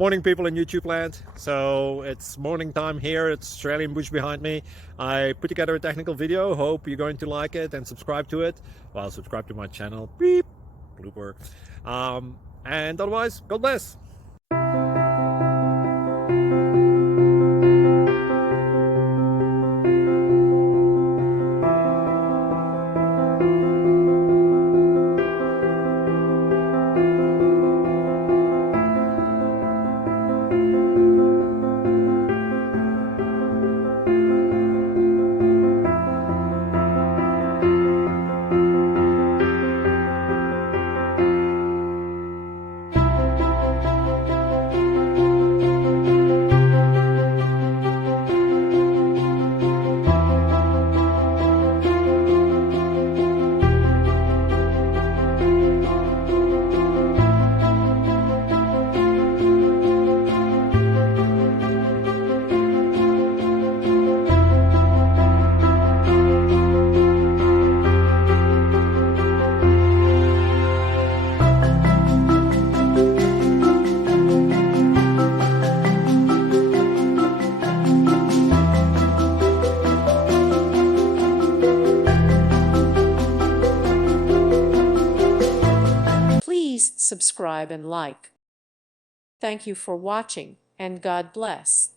Morning, people in YouTube land. So it's morning time here. It's Australian bush behind me. I put together a technical video. Hope you're going to like it and subscribe to it. Well, subscribe to my channel. Beep. Blooper. And otherwise, God bless. Please subscribe and like. Thank you for watching, and God bless.